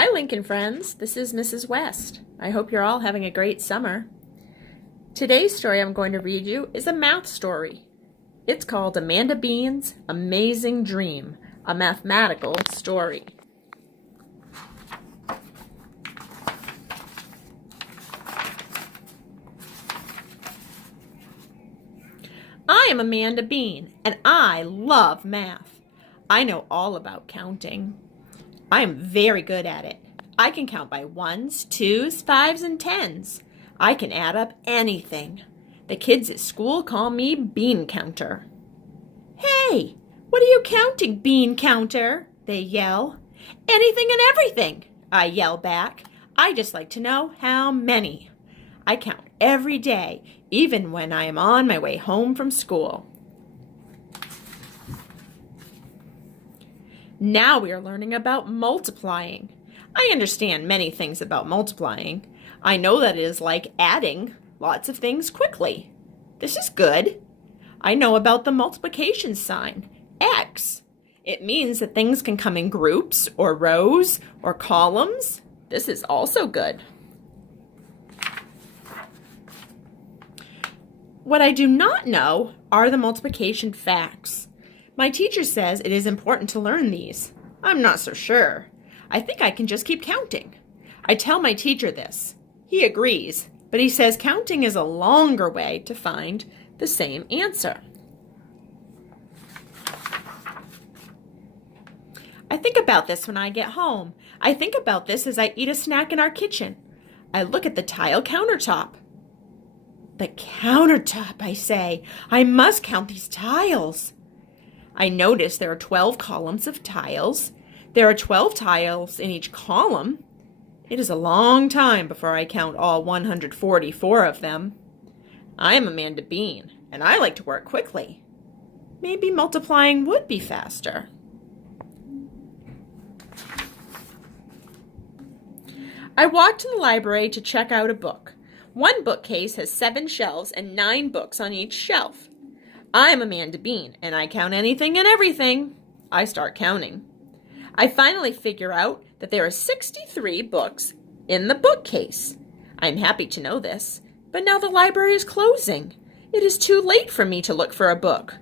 Hi, Lincoln friends. This is Mrs. West. I hope you're all having a great summer. Today's story I'm going to read you is a math story. It's called Amanda Bean's Amazing Dream, a mathematical story. I am Amanda Bean, and I love math. I know all about counting. I am very good at it. I can count by ones, twos, fives, and tens. I can add up anything. The kids at school call me Bean Counter. Hey, what are you counting, Bean Counter? They yell. Anything and everything, I yell back. I just like to know how many. I count every day, even when I am on my way home from school. Now we are learning about multiplying. I understand many things about multiplying. I know that it is like adding lots of things quickly. This is good. I know about the multiplication sign, X. It means that things can come in groups or rows or columns. This is also good. What I do not know are the multiplication facts. My teacher says it is important to learn these. I'm not so sure. I think I can just keep counting. I tell my teacher this. He agrees, but he says counting is a longer way to find the same answer. I think about this when I get home. I think about this as I eat a snack in our kitchen. I look at the tile countertop. The countertop, I say. I must count these tiles. I notice there are 12 columns of tiles. There are 12 tiles in each column. It is a long time before I count all 144 of them. I am Amanda Bean, and I like to work quickly. Maybe multiplying would be faster. I walked to the library to check out a book. One bookcase has 7 shelves and 9 books on each shelf. I am Amanda Bean, and I count anything and everything. I start counting. I finally figure out that there are 63 books in the bookcase. I'm happy to know this, but now the library is closing. It is too late for me to look for a book.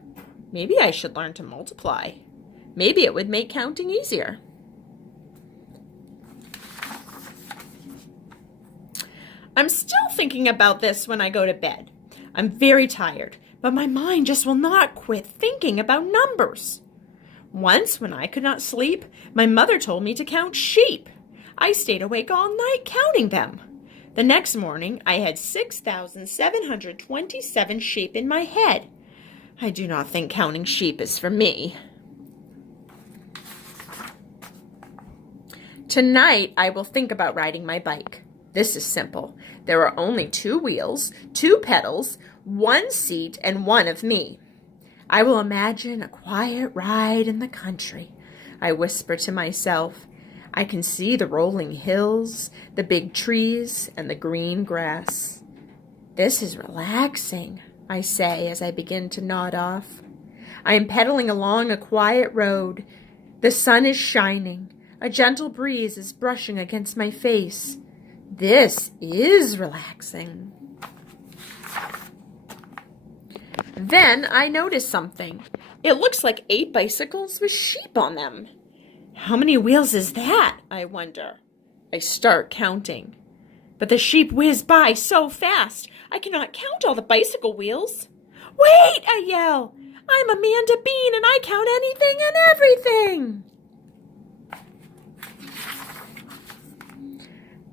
Maybe I should learn to multiply. Maybe it would make counting easier. I'm still thinking about this when I go to bed. I'm very tired, but my mind just will not quit thinking about numbers. Once, when I could not sleep, my mother told me to count sheep. I stayed awake all night counting them. The next morning, I had 6,727 sheep in my head. I do not think counting sheep is for me. Tonight, I will think about riding my bike. This is simple. There are only 2 wheels, 2 pedals, 1 seat, and 1 of me. I will imagine a quiet ride in the country. I whisper to myself. I can see the rolling hills, the big trees, and the green grass. This is relaxing, I say as I begin to nod off. I am pedaling along a quiet road. The sun is shining. A gentle breeze is brushing against my face. This is relaxing. Then I notice something. It looks like 8 bicycles with sheep on them. How many wheels is that, I wonder. I start counting. But the sheep whiz by so fast, I cannot count all the bicycle wheels. Wait, I yell. I'm Amanda Bean and I count anything and everything.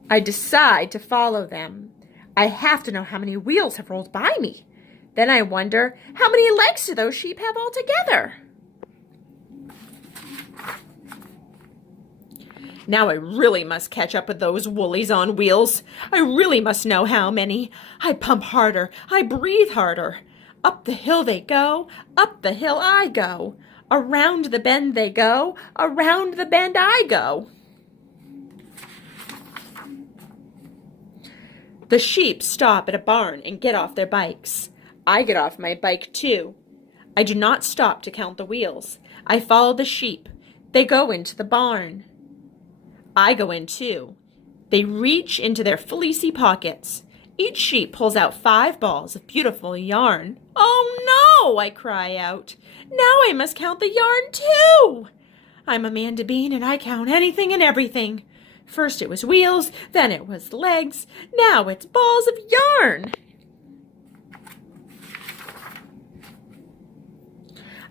I decide to follow them. I have to know how many wheels have rolled by me. Then I wonder, how many legs do those sheep have altogether? Now I really must catch up with those woolies on wheels. I really must know how many. I pump harder. I breathe harder. Up the hill they go. Up the hill I go. Around the bend they go. Around the bend I go. The sheep stop at a barn and get off their bikes. I get off my bike too. I do not stop to count the wheels. I follow the sheep. They go into the barn. I go in too. They reach into their fleecy pockets. Each sheep pulls out 5 balls of beautiful yarn. Oh no, I cry out. Now I must count the yarn too. I'm Amanda Bean and I count anything and everything. First it was wheels, then it was legs, now it's balls of yarn.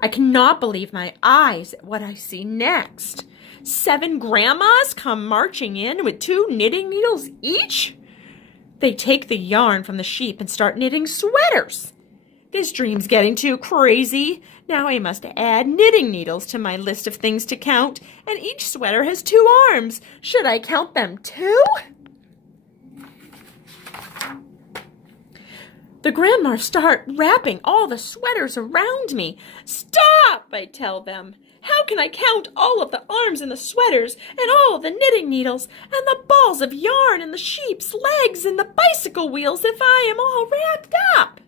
I cannot believe my eyes at what I see next. 7 grandmas come marching in with 2 knitting needles each. They take the yarn from the sheep and start knitting sweaters. This dream's getting too crazy. Now I must add knitting needles to my list of things to count, and each sweater has 2 arms. Should I count them too? The grandmas start wrapping all the sweaters around me. Stop, I tell them. How can I count all of the arms in the sweaters and all the knitting needles and the balls of yarn and the sheep's legs and the bicycle wheels if I am all wrapped up?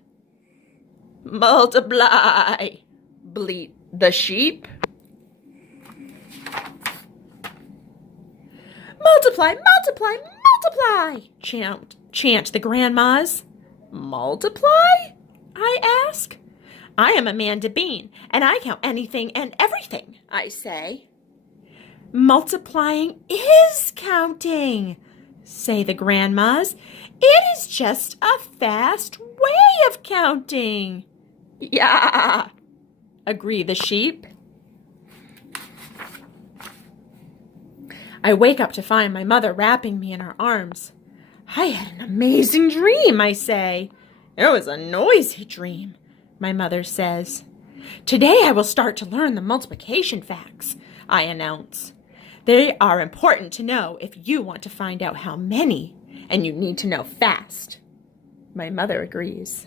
Multiply, bleat the sheep. Multiply, multiply, multiply, chant the grandmas. Multiply? I ask. I am Amanda Bean, and I count anything and everything, I say. Multiplying is counting, say the grandmas. It is just a fast way of counting. Yeah, agree the sheep. I wake up to find my mother wrapping me in her arms. I had an amazing dream, I say. It was a noisy dream, my mother says. Today I will start to learn the multiplication facts, I announce. They are important to know if you want to find out how many, and you need to know fast. My mother agrees.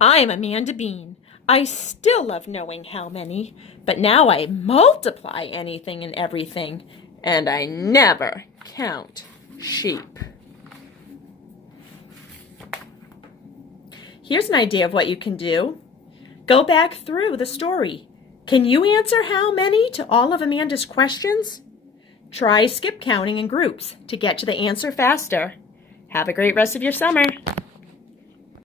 I'm Amanda Bean. I still love knowing how many, but now I multiply anything and everything, and I never count sheep. Here's an idea of what you can do. Go back through the story. Can you answer how many to all of Amanda's questions? Try skip counting in groups to get to the answer faster. Have a great rest of your summer.